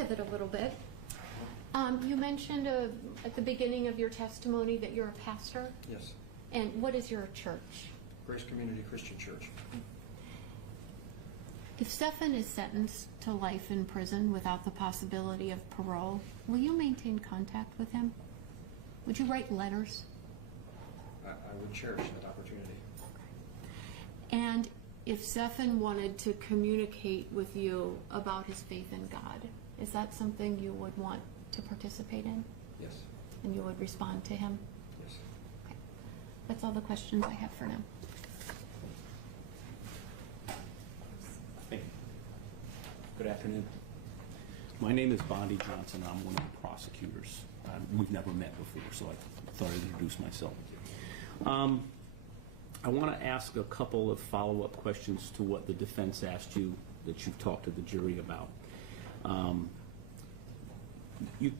pivot a little bit. You mentioned at the beginning of your testimony that you're a pastor. Yes. And what is your church? Grace Community Christian Church. If Stephen is sentenced to life in prison without the possibility of parole, will you maintain contact with him? Would you write letters? I would cherish that opportunity. And if Stephen wanted to communicate with you about his faith in God, is that something you would want to participate in? Yes. And you would respond to him? Yes. Okay. That's all the questions I have for now. Thank you. Good afternoon. My name is Bondi Johnson. I'm one of the prosecutors. We've never met before, so I thought I'd introduce myself. I want to ask a couple of follow-up questions to what the defense asked you that you've talked to the jury about. You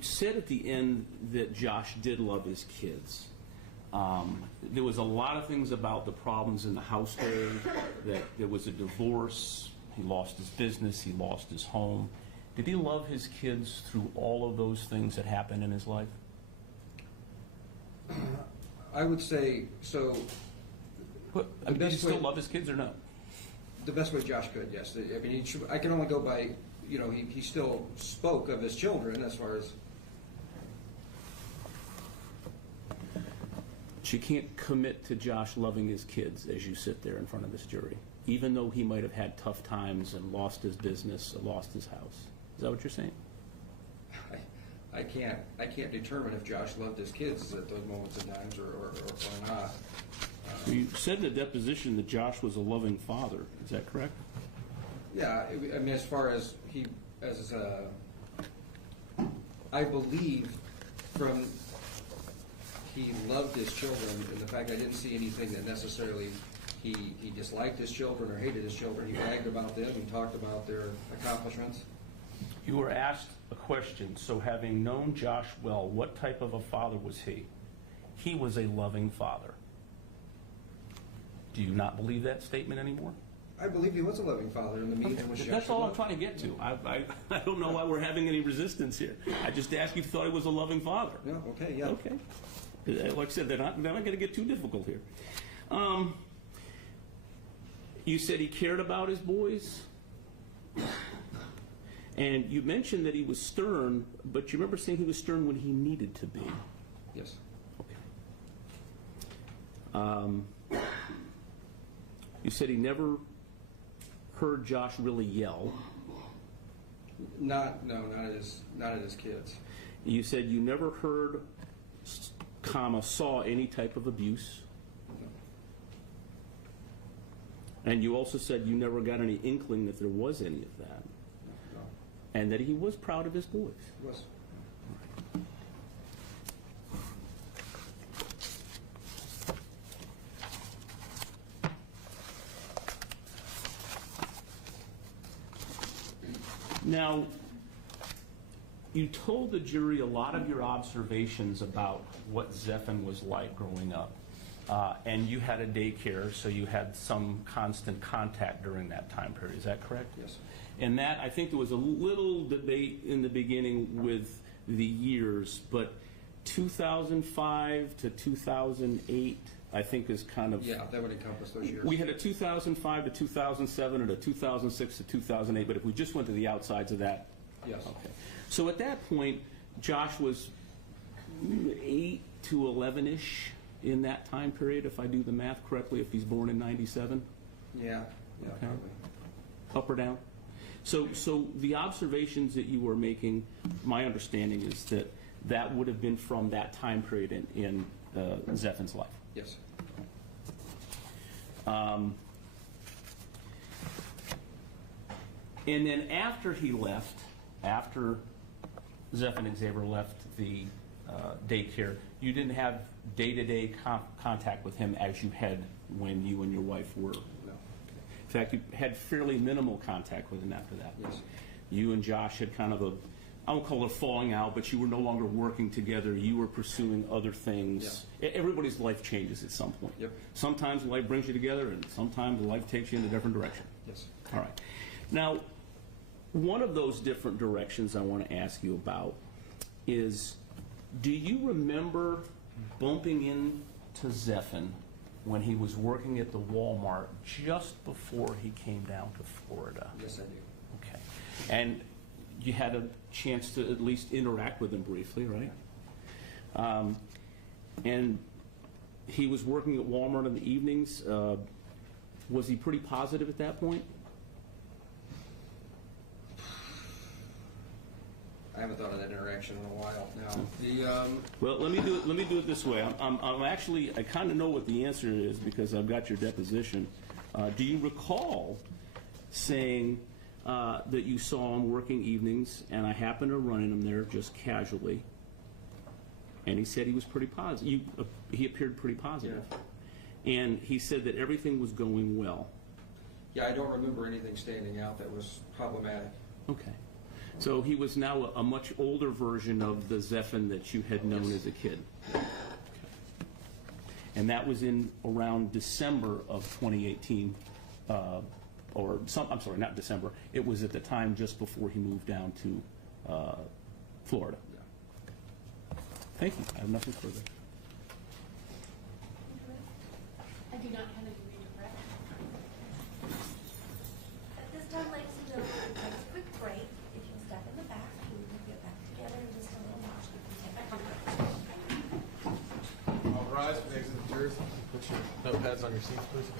said at the end that Josh did love his kids. There was a lot of things about the problems in the household, that there was a divorce, he lost his business, he lost his home. Did he love his kids through all of those things that happened in his life? I would say so. Did he still love his kids or no? The best way Josh could, yes. I mean, I can only go by, he still spoke of his children as far as. She can't commit to Josh loving his kids as you sit there in front of this jury, even though he might have had tough times and lost his business, or lost his house. Is that what you're saying? I can't determine if Josh loved his kids at those moments and times or not. You said in the deposition that Josh was a loving father. Is that correct? Yeah, I mean, as far as I believe from he loved his children, and the fact I didn't see anything that necessarily he disliked his children or hated his children. He bragged about them. He talked about their accomplishments. You were asked a question, so having known Josh well, what type of a father was he? He was a loving father. Do you not believe that statement anymore? I believe he was a loving father in the means in which that's all I'm trying to get to. I don't know why we're having any resistance here. I just asked you if you thought he was a loving father. Yeah, okay, yeah. Okay. Like I said, they're not going to get too difficult here. You said he cared about his boys? And you mentioned that he was stern, but you remember saying he was stern when he needed to be? Yes. Okay. You said he never heard Josh really yell. Not at his kids. You said you never heard, saw any type of abuse. No. And you also said you never got any inkling that there was any of that. No. And that he was proud of his boys. He was. Now, you told the jury a lot of your observations about what Zephan was like growing up. And you had a daycare, so you had some constant contact during that time period. Is that correct? Yes. And that, I think there was a little debate in the beginning with the years, but 2005 to 2008, I think is kind of... Yeah, that would encompass those years. We had a 2005 to 2007 and a 2006 to 2008, but if we just went to the outsides of that... Yes. Okay. So at that point, Josh was 8 to 11-ish in that time period, if I do the math correctly, if he's born in 97? Yeah, Okay. probably. Up or down? So the observations that you were making, my understanding is that that would have been from that time period in Zephan's life. Yes. And then after he left, after Zephan and Xavier left the daycare, you didn't have day-to-day contact with him as you had when you and your wife were. No. In fact, you had fairly minimal contact with him after that. Yes. You and Josh had kind of I won't call it a falling out, but you were no longer working together. You were pursuing other things. Yeah. Everybody's life changes at some point. Yep. Sometimes life brings you together, and sometimes life takes you in a different direction. Yes. All right. Now, one of those different directions I want to ask you about is, do you remember bumping into Zephan when he was working at the Walmart just before he came down to Florida? Yes, I do. Okay. And you had a chance to at least interact with him briefly, right? And he was working at Walmart in the evenings. Was he pretty positive at that point? I haven't thought of that interaction in a while now. Well, let me do it this way. I'm actually, I kind of know what the answer is because I've got your deposition. Do you recall saying that you saw him working evenings and I happened to run into him there just casually? And he said he was pretty positive. He appeared pretty positive. Yeah. And he said that everything was going well. Yeah, I don't remember anything standing out that was problematic. Okay. So he was now a much older version of the Zephan that you had known as a kid. Okay. And that was in around December of 2018, I'm sorry, not December. It was at the time just before he moved down to Florida. Yeah. Thank you. I have nothing further. I do not have any reading correct. At this time, ladies and gentlemen, we'll take a quick break. If you'll step in the back, we will get back together in just a little while. All rise for the exit of the jurors. Put your notepads on your seats, please.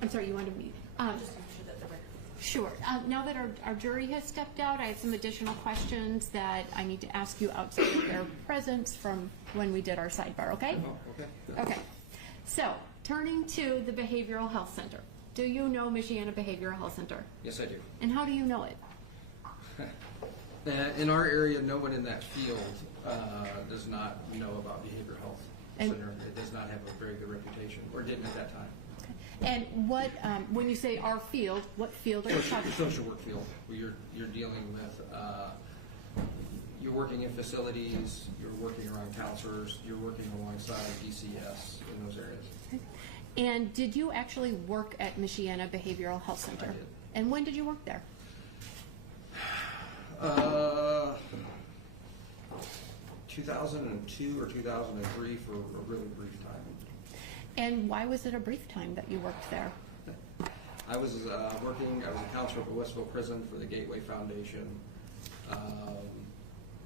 I'm sorry, you wanted me? Just make sure that the record. Sure. Now that our jury has stepped out, I have some additional questions that I need to ask you outside of their presence from when we did our sidebar, okay? Oh, okay. Okay. So, turning to the Behavioral Health Center. Do you know Michiana Behavioral Health Center? Yes, I do. And how do you know it? In our area, no one in that field does not know about behavioral health center. It does not have a very good reputation, or didn't at that time. And what, when you say our field, what field are you talking about? Social work field, where you're dealing with, you're working in facilities, you're working around counselors, you're working alongside DCS in those areas. And did you actually work at Michiana Behavioral Health Center? I did. And when did you work there? 2002 or 2003 for a really brief time. And why was it a brief time that you worked there? I was working, I was a counselor at the Westville Prison for the Gateway Foundation.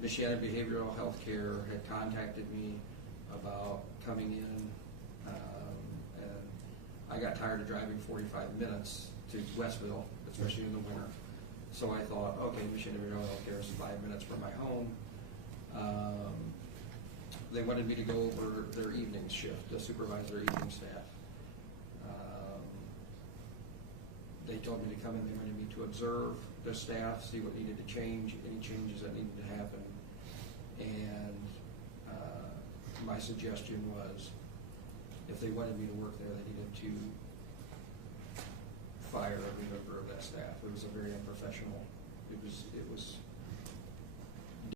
Michiana Behavioral Health Care had contacted me about coming in, and I got tired of driving 45 minutes to Westville, especially in the winter. So I thought, okay, Michiana Behavioral Health Care is 5 minutes from my home. They wanted me to go over their evening shift, to supervise their evening staff. They told me to come in, they wanted me to observe the staff, see what needed to change, any changes that needed to happen. And my suggestion was, if they wanted me to work there, they needed to fire every member of that staff. It was a very unprofessional, it was